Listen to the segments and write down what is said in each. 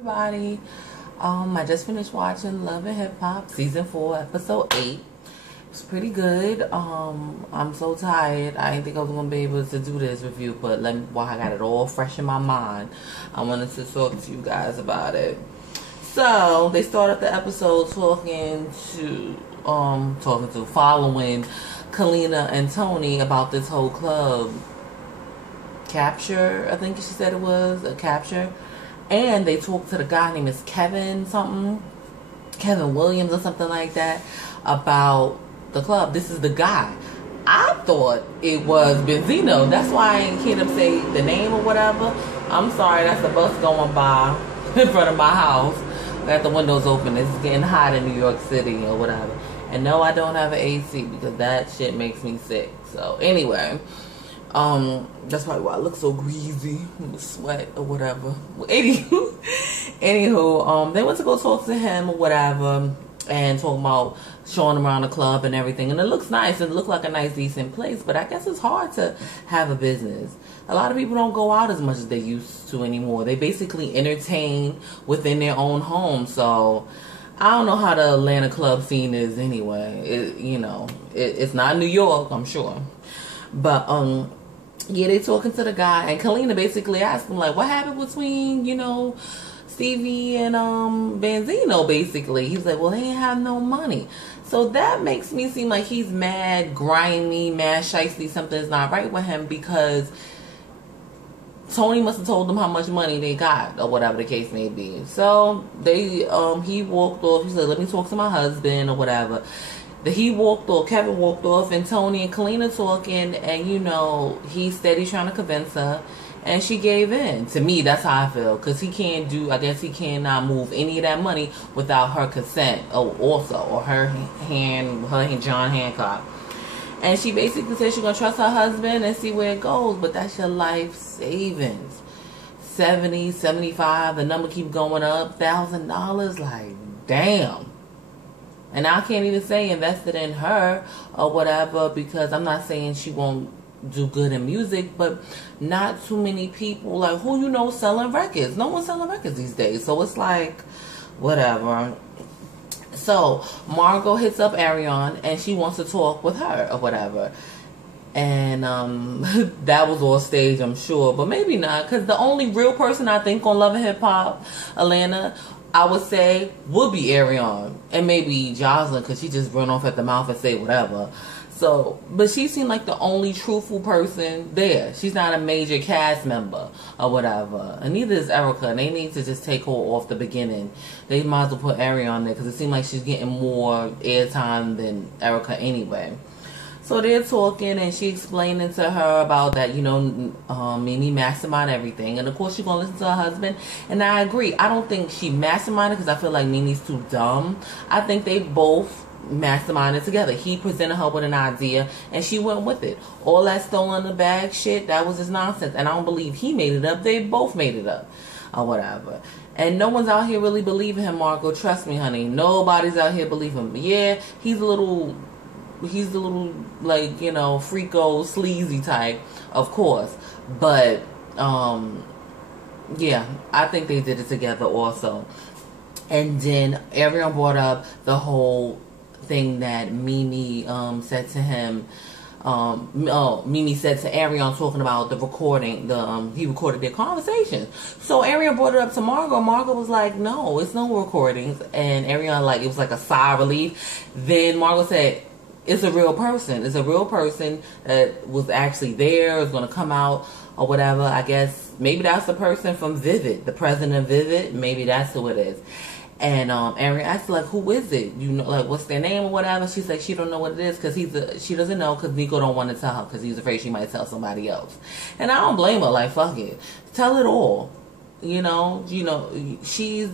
Everybody, I just finished watching Love and Hip Hop season 4, episode 8. It was pretty good. I'm so tired. I didn't think I was gonna be able to do this review, but while I got it all fresh in my mind, I wanted to talk to you guys about it. So they started the episode following Kalina and Tony about this whole club capture. I think she said it was a capture. And they talked to the guy named is Kevin Williams or something like that, about the club. This is the guy. I thought it was Benzino. That's why I didn't hear them say the name or whatever. I'm sorry, that's the bus going by in front of my house. I got the windows open. It's getting hot in New York City or whatever. And no, I don't have an AC because that shit makes me sick. So anyway. That's probably why I look so greasy with sweat or whatever. Anywho, they went to go talk to him or whatever and talk about showing him around the club and everything. And it looks nice. It looked like a nice, decent place. But I guess it's hard to have a business. A lot of people don't go out as much as they used to anymore. They basically entertain within their own home. So I don't know how the Atlanta club scene is anyway. It's not New York, I'm sure. But, yeah, they talking to the guy, and Kalina basically asked him, like, what happened between, Stevie and Benzino, basically. He's like, well, they ain't have no money. So that makes me seem like he's mad, grimy, mad, shicey. Something's not right with him because Tony must have told them how much money they got, or whatever the case may be. So he walked off. He said, let me talk to my husband, or whatever. Kevin walked off, and Tony and Kalina talking, and he's steady trying to convince her, and she gave in. To me, that's how I feel, because he cannot move any of that money without her consent, or her John Hancock. And she basically said she's going to trust her husband and see where it goes, but that's your life savings. 70, 75, the number keep going up, $1,000, like, damn. And I can't even say invested in her or whatever, because I'm not saying she won't do good in music, but not too many people, like, who selling records. No one's selling records these days. So it's like, whatever. So Margot hits up Ariane and she wants to talk with her or whatever. And that was all staged, I'm sure, but maybe not, because the only real person I think on Love and Hip Hop Atlanta, I would say, would be Ariane, and maybe Jocelyn, because she just run off at the mouth and say whatever. So, but she seemed like the only truthful person there. She's not a major cast member or whatever, and neither is Erica. And they need to just take her off the beginning. They might as well put Ariane there, because it seemed like she's getting more airtime than Erica anyway. So they're talking, and she explaining to her about that, Mimi mastermind everything. And of course, she's going to listen to her husband. And I agree. I don't think she masterminded, because I feel like Mimi's too dumb. I think they both masterminded together. He presented her with an idea, and she went with it. All that stolen the bag shit, that was just nonsense. And I don't believe he made it up. They both made it up or whatever. And no one's out here really believing him, Margot. Trust me, honey. Nobody's out here believing him. Yeah, he's the little, like, freako, sleazy type, of course. But, yeah, I think they did it together also. And then everyone brought up the whole thing that Mimi said to him. Mimi said to Ariane, talking about the recording. He recorded their conversation. So Ariane brought it up to Margot. Margot was like, no, it's no recordings. And Ariane, like, it was like a sigh of relief. Then Margot said, it's a real person. It's a real person that was actually there, is going to come out or whatever. I guess maybe that's the person from Vivid, the president of Vivid. Maybe that's who it is. And Ariane asked, like, who is it? Like, what's their name or whatever? She's like, she don't know what it is, because she doesn't know, because Nico don't want to tell her, because he's afraid she might tell somebody else. And I don't blame her. Like, fuck it, tell it all. She's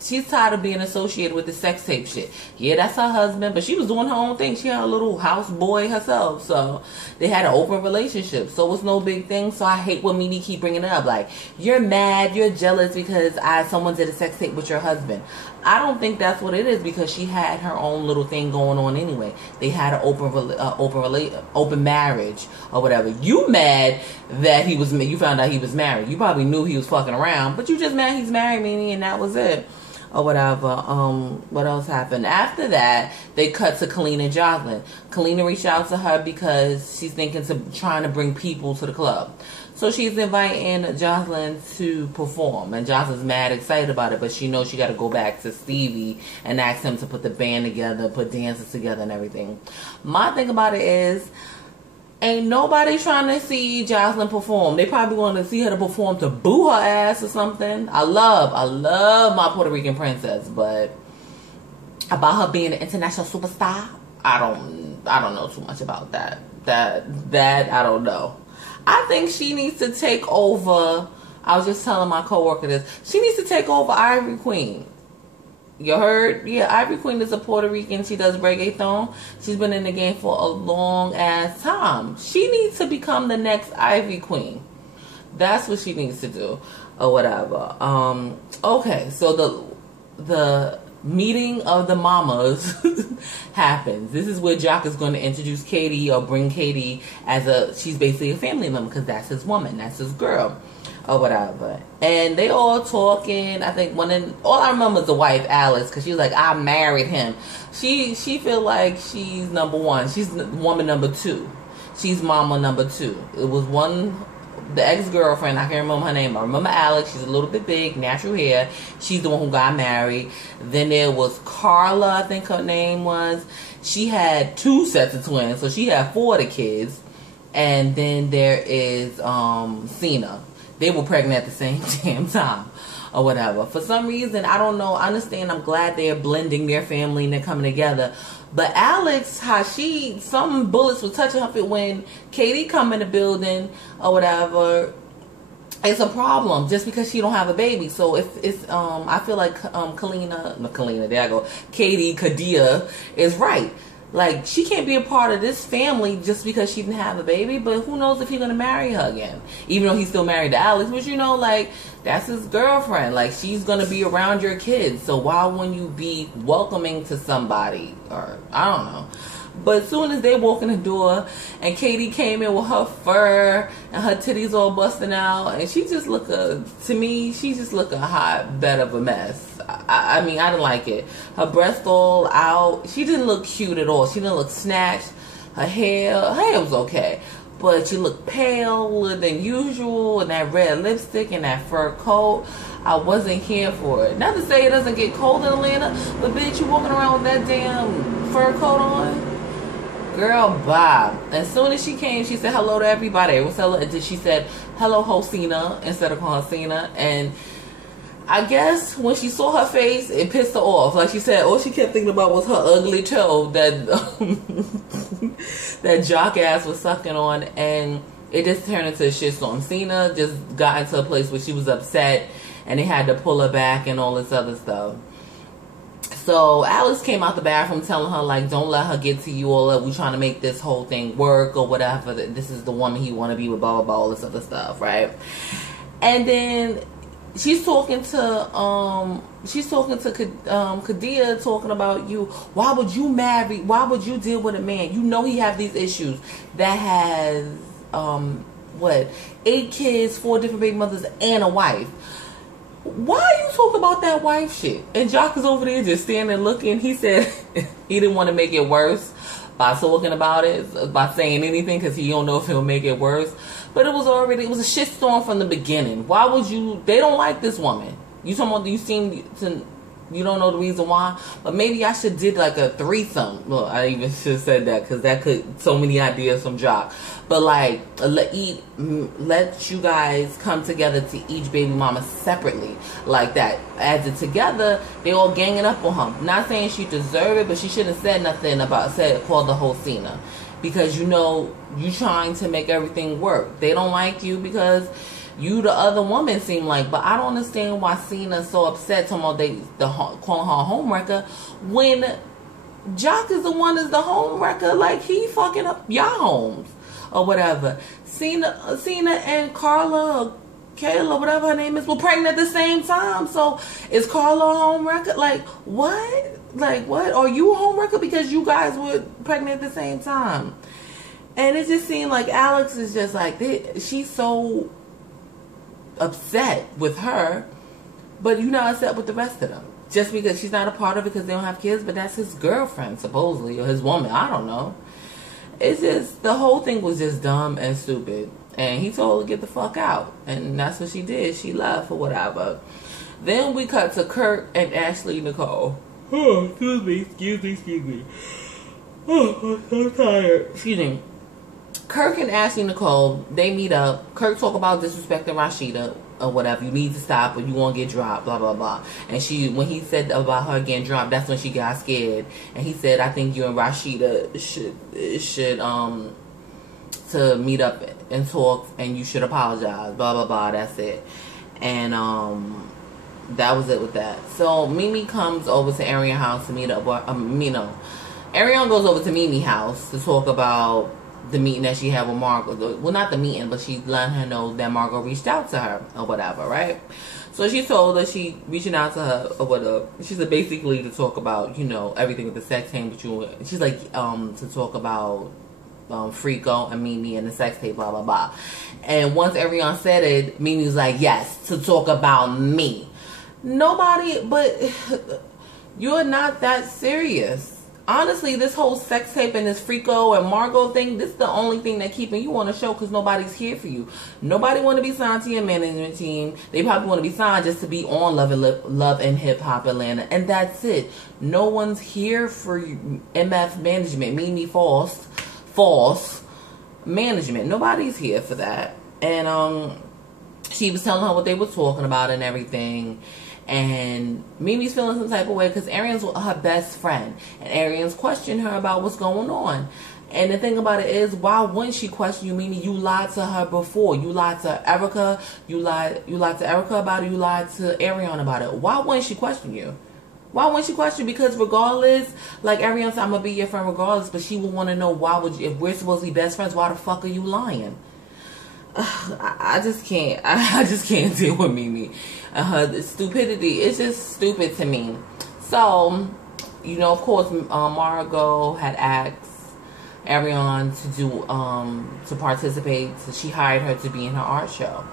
she's tired of being associated with the sex tape shit. Yeah, that's her husband, but she was doing her own thing. She had a little house boy herself, so they had an open relationship. So it's no big thing. So I hate when Mimi keep bringing it up. Like, you're mad, you're jealous because someone did a sex tape with your husband. I don't think that's what it is, because she had her own little thing going on anyway. They had an open marriage or whatever. You mad that you found out he was married. You probably knew he was fucking around, but you just mad he's married, Mimi, and that was it. Or whatever. What else happened? After that, they cut to Kalina and Jocelyn. Kalina reached out to her because she's trying to bring people to the club. So she's inviting Jocelyn to perform. And Jocelyn's mad excited about it, but she knows she got to go back to Stevie and ask him to put the band together, put dances together and everything. My thing about it is, ain't nobody trying to see Jocelyn perform. They probably want to see her to perform to boo her ass or something. I love my Puerto Rican princess, but about her being an international superstar, I don't know too much about that. That I don't know. I think she needs to take over. I was just telling my coworker this. She needs to take over Ivory Queen. You heard? Yeah, Ivory Queen is a Puerto Rican. She does reggaeton. She's been in the game for a long ass time. She needs to become the next Ivory Queen. That's what she needs to do, or whatever. Okay, so the meeting of the mamas happens. This is where Jock is going to introduce Katie, or bring Katie she's basically a family member, because that's his woman, that's his girl, or whatever. And they all talking. I think all I remember is the wife, Alice, because she was like, I married him. She feel like she's number one. She's woman number two. She's mama number two. It was the ex-girlfriend, I can't remember her name. I remember Alex. She's a little bit big, natural hair. She's the one who got married. Then there was Carla, I think her name was. She had 2 sets of twins, so she had 4 of the kids. And then there is Cena. They were pregnant at the same damn time, or whatever. For some reason, I don't know. I understand. I'm glad they're blending their family and they're coming together. But Alex, some bullets was touching her when Katie come in the building or whatever. It's a problem just because she don't have a baby. So if it's, I feel like Katie Kadia is right. Like, she can't be a part of this family just because she didn't have a baby. But who knows if he's going to marry her again. Even though he's still married to Alex. But, like, that's his girlfriend. Like, she's going to be around your kids. So why wouldn't you be welcoming to somebody? Or, I don't know. But as soon as they walk in the door and Katie came in with her fur and her titties all busting out, and she just to me, she just look a hot bed of a mess. I mean, I didn't like it. Her breasts all out. She didn't look cute at all. She didn't look snatched. Her hair was okay. But she looked paler than usual, and that red lipstick and that fur coat. I wasn't here for it. Not to say it doesn't get cold in Atlanta, but bitch, you walking around with that damn fur coat on? Girl, bye. As soon as she came, she said hello to everybody. It was hello, and then she said hello, Hosina, instead of calling Cena. And I guess when she saw her face, it pissed her off. Like she said, all she kept thinking about was her ugly toe that that jock ass was sucking on, and it just turned into a shitstorm. Cena just got into a place where she was upset, and they had to pull her back and all this other stuff. So Alice came out the bathroom telling her, like, don't let her get to you, all that we trying to make this whole thing work or whatever. This is the woman he want to be with, blah, blah, blah, all this other stuff, right? And then she's talking to Kadia, talking about you. Why would you deal with a man? You know he have these issues that has 8 kids, 4 different baby mothers, and a wife. Why are you talking about that wife shit? And Jock is over there just standing looking. He said he didn't want to make it worse by talking about it, by saying anything, because he don't know if he'll make it worse. But it was a shitstorm from the beginning. Why would you? They don't like this woman. You talking about you don't know the reason why, but maybe I should did like a threesome. Well, I even should have said that, because that could so many ideas from Jock. But like let you guys come together to each baby mama separately, like that. As it together, they all ganging up on her. Not saying she deserved it, but she shouldn't have said nothing called the whole Cena, because you trying to make everything work. They don't like you because You, the other woman, seem like. But I don't understand why Cena's so upset talking about calling her a homewrecker when Jock is the one that's the homewrecker. Like, he fucking up y'all homes or whatever. Cena and Carla, Kayla, whatever her name is, were pregnant at the same time. So is Carla a homewrecker? Like, what? Like, what? Are you a homewrecker because you guys were pregnant at the same time? And it just seemed like Alex is just like, she's so upset with her, but you're not upset with the rest of them. Just because she's not a part of it because they don't have kids, but that's his girlfriend, supposedly, or his woman. I don't know. It's just, the whole thing was just dumb and stupid. And he told her to get the fuck out. And that's what she did. She left or whatever. Then we cut to Kirk and Ashley Nicole. Oh, excuse me. Oh, I'm so tired. Excuse me. Kirk and Ashley Nicole, they meet up. Kirk talk about disrespecting Rashida or whatever. You need to stop or you won't get dropped, blah, blah, blah. And when he said about her getting dropped, that's when she got scared. And he said, I think you and Rashida should to meet up and talk, and you should apologize, blah, blah, blah. That's it. And that was it with that. So Mimi comes over to Ariane's house to meet up. Ariane goes over to Mimi's house to talk about the meeting that she had with Margot. Well, not the meeting, but she let her know that Margot reached out to her or whatever, right? So she told her she reaching out to her or whatever. She said basically to talk about, everything with the sex tape with you. She's like, to talk about Frico and Mimi and the sex tape, blah, blah, blah. And once Ariane said it, Mimi was like, yes, to talk about me. Nobody, but you're not that serious. Honestly, this whole sex tape and this Frico and Margot thing, this is the only thing that keeping you on the show because nobody's here for you. Nobody want to be signed to your management team. They probably want to be signed just to be on Love and Hip Hop Atlanta. And that's it. No one's here for you. MF management, Mimi False management. Nobody's here for that. And she was telling her what they were talking about and everything. And Mimi's feeling some type of way because Ariane's her best friend. And Ariane's questioning her about what's going on. And the thing about it is, why wouldn't she question you, Mimi? You lied to her before. You lied to Erica. You lied to Erica about it. You lied to Ariane about it. Why wouldn't she question you? Why wouldn't she question? Because regardless, like Ariane said, I'm going to be your friend regardless. But she would want to know, why would you, if we're supposed to be best friends, why the fuck are you lying? I just can't. I just can't deal with Mimi. Her stupidity. It's just stupid to me. So, of course, Margot had asked Ariane to participate. So she hired her to be in her art show.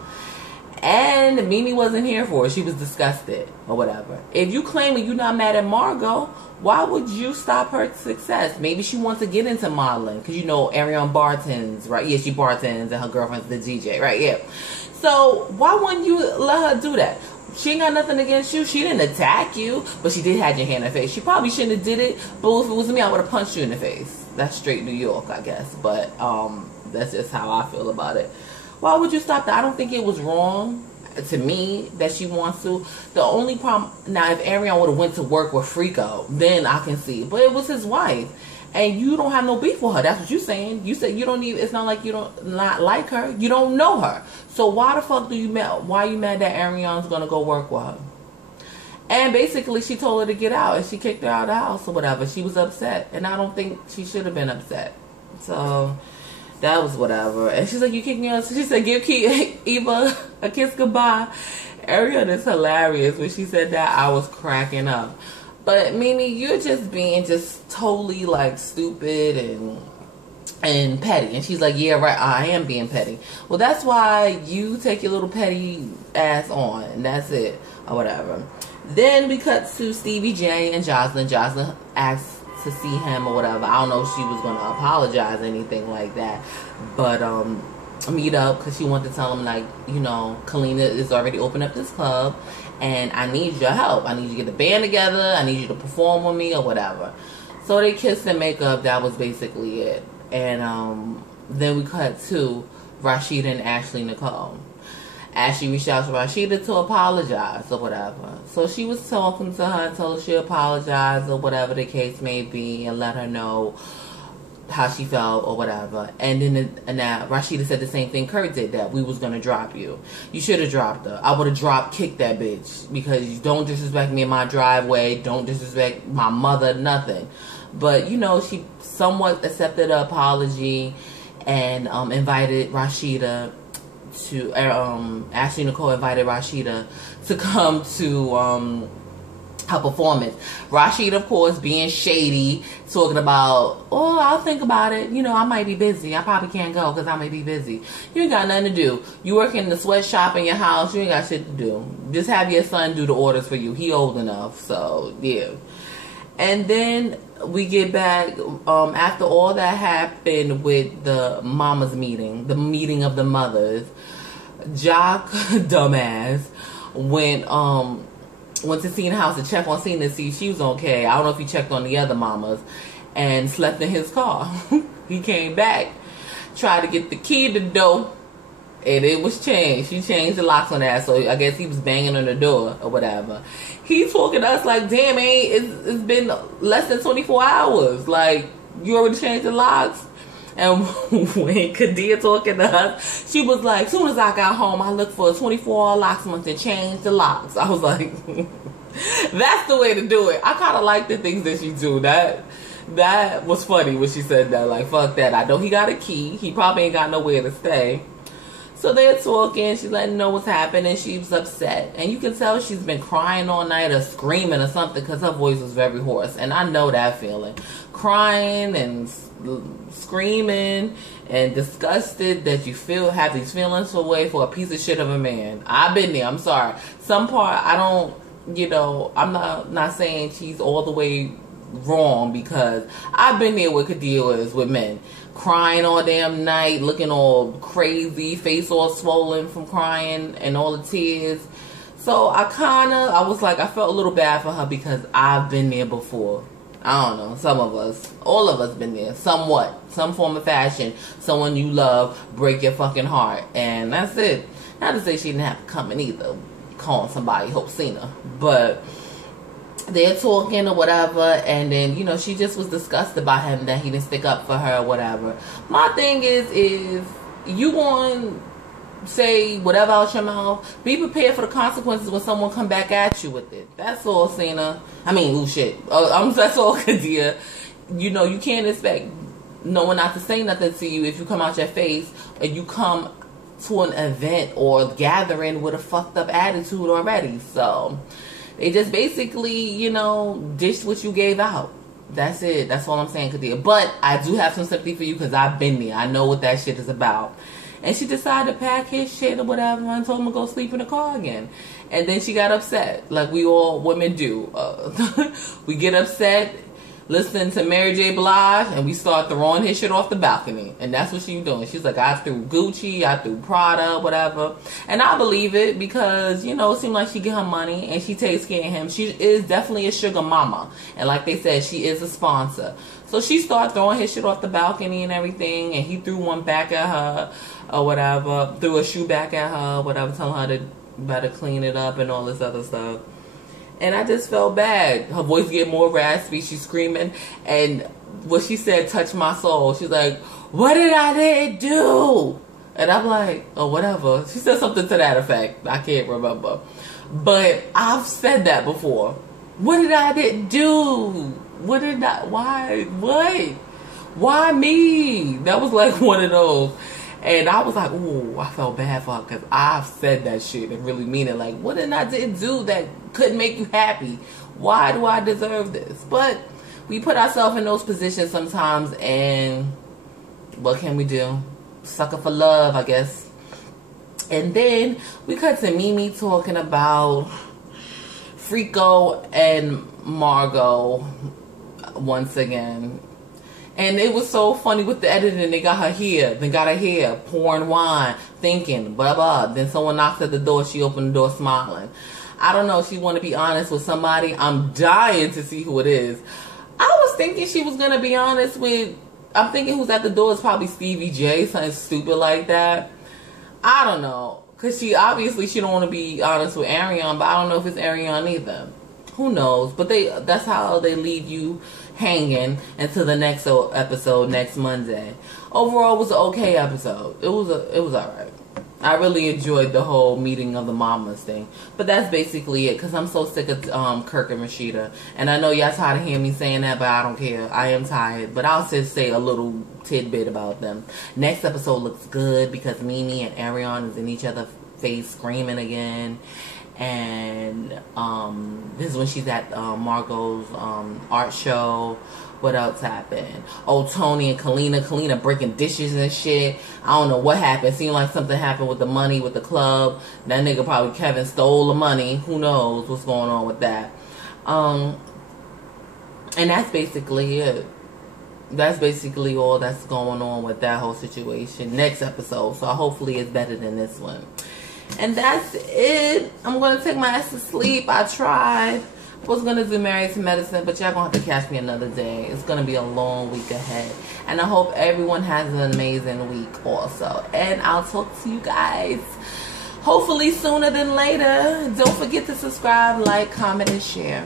And Mimi wasn't here for it. She was disgusted or whatever. If you claiming you're not mad at Margot, why would you stop her success? Maybe she wants to get into modeling. Because Ariane bartends, right? Yeah, she bartends and her girlfriend's the DJ, right? Yeah. So why wouldn't you let her do that? She ain't got nothing against you. She didn't attack you, but she did have your hand in her face. She probably shouldn't have did it, but if it was me, I would have punched you in the face. That's straight New York, I guess. But that's just how I feel about it. Why would you stop that? I don't think it was wrong to me that she wants to. The only problem now, if Ariane would have went to work with Frico, then I can see. But it was his wife, and you don't have no beef with her. That's what you're saying. You said you don't even. It's not like you don't not like her. You don't know her. So why the fuck why are you mad that Ariane's gonna go work with her? And basically, she told her to get out, and she kicked her out of the house or whatever. She was upset, and I don't think she should have been upset. So that was whatever. And she's like, you kicked me out. So she said, give Eva a kiss goodbye. Ariane is hilarious. When she said that, I was cracking up. But Mimi, you're just being just totally like stupid and petty. And she's like, yeah, right, I am being petty. Well, that's why you take your little petty ass on. And that's it. Or whatever. Then we cut to Stevie J and Jocelyn. Jocelyn asks to see him or whatever. I don't know if she was going to apologize or anything like that. But meet up because she wanted to tell him, like, Kalina is already opened up this club and I need your help. I need you to get the band together. I need you to perform with me or whatever. So they kissed and make up. That was basically it. And then we cut to Rashida and Ashley Nicole. Ashley reached out to Rashida to apologize or whatever. So she was talking to her and told her she apologized or whatever the case may be and let her know how she felt or whatever. And then Rashida said the same thing Kurt did, that we was going to drop you. You should have dropped her. I would have kicked that bitch, because you don't disrespect me in my driveway. Don't disrespect my mother, nothing. But, you know, she somewhat accepted her apology and invited Rashida to, Ashley Nicole invited Rashida to come to her performance. Rashida, of course, being shady, talking about, oh, I'll think about it. You know, I might be busy. I probably can't go because I may be busy. You ain't got nothing to do. You work in the sweatshop in your house. You ain't got shit to do. Just have your son do the orders for you. He old enough. So, yeah. And then we get back, after all that happened with the mama's meeting, the meeting of the mothers, Jock, dumbass, went to Cena's house to check on Cena to see if she was okay. I don't know if he checked on the other mamas, and slept in his car. He came back, tried to get the key to the door, and it was changed. She changed the locks on that, so I guess he was banging on the door or whatever. He talking to us like, damn, it's been less than 24 hours. Like, you already changed the locks? And when Kadia talking to us, she was like, soon as I got home, I looked for a 24-hour locksmith and changed the locks. I was like, that's the way to do it. I kind of like the things that she do. That was funny when she said that. Like, fuck that. I know he got a key. He probably ain't got nowhere to stay. So they're talking. She's letting them know what's happening. She was upset. And you can tell she's been crying all night or screaming or something, because her voice was very hoarse. And I know that feeling. Crying and screaming and disgusted that you have these feelings away for a piece of shit of a man. I've been there. I'm sorry. Some part, I don't, you know, I'm not saying she's all the way wrong, because I've been there with Kadia is with men. Crying all damn night, looking all crazy, face all swollen from crying and all the tears. So I was like, I felt a little bad for her, because I've been there before. I don't know, some of us, all of us been there, somewhat, some form of fashion. Someone you love break your fucking heart, and that's it. Not to say she didn't have to come in either, calling somebody Hope Cena, but they're talking or whatever, and then, you know, she just was disgusted by him that he didn't stick up for her or whatever. My thing is you want to say whatever out your mouth, be prepared for the consequences when someone come back at you with it. That's all, Cena. I mean, ooh, shit. That's all, Kadia. You know, you can't expect no one not to say nothing to you if you come out your face and you come to an event or gathering with a fucked up attitude already. So they just basically, you know, dished what you gave out. That's it. That's all I'm saying, Kadia. But I do have some sympathy for you, because I've been there. I know what that shit is about. And she decided to pack his shit or whatever and told him to go sleep in the car again. And then she got upset, like we all women do. We get upset listening to Mary J. Blige, and we start throwing his shit off the balcony. And that's what she's doing. She's like, I threw Gucci, I threw Prada, whatever. And I believe it, because, you know, it seemed like she get her money and she takes care of him. She is definitely a sugar mama. And like they said, she is a sponsor. So she started throwing his shit off the balcony and everything, and he threw one back at her or whatever, threw a shoe back at her, whatever, telling her to better clean it up and all this other stuff. And I just felt bad. Her voice get more raspy. She's screaming. And what she said touched my soul. She's like, what did I do? And I'm like, oh, whatever. She said something to that effect. I can't remember. But I've said that before. What did I do? What did I, why, what? Why me? That was like one of those. And I was like, ooh, I felt bad for her, because I've said that shit and really mean it. Like, what did I do that couldn't make you happy? Why do I deserve this? But we put ourselves in those positions sometimes, and what can we do? Sucker for love, I guess. And then we cut to Mimi talking about Frico and Margot once again. And it was so funny with the editing. They got her here, then got her here, pouring wine, thinking, blah, blah. Then someone knocks at the door. She opened the door smiling. I don't know. She want to be honest with somebody. I'm dying to see who it is. I was thinking she was going to be honest with, I'm thinking who's at the door is probably Stevie J, something stupid like that. I don't know. Because she don't want to be honest with Ariane, but I don't know if it's Ariane either. who knows? But that's how they leave you hanging until the next episode next Monday. Overall, it was an okay episode. It was alright. I really enjoyed the whole meeting of the mamas thing. But that's basically it, because I'm so sick of Kirk and Rashida. And I know y'all tired of hearing me saying that, but I don't care. I am tired. But I'll just say a little tidbit about them. Next episode looks good because Mimi and Arion is in each other's face screaming again. And this is when she's at Margot's art show. What else happened? Oh, Tony and Kalina breaking dishes and shit. I don't know what happened. Seemed like something happened with the money with the club. That nigga probably Kevin stole the money. Who knows what's going on with that? And that's basically it. That's basically all that's going on with that whole situation. Next episode. So hopefully it's better than this one. And that's it. I'm going to take my ass to sleep. I tried. I was going to do Married to Medicine, but y'all going to have to catch me another day. It's going to be a long week ahead. And I hope everyone has an amazing week also. And I'll talk to you guys hopefully sooner than later. Don't forget to subscribe, like, comment, and share.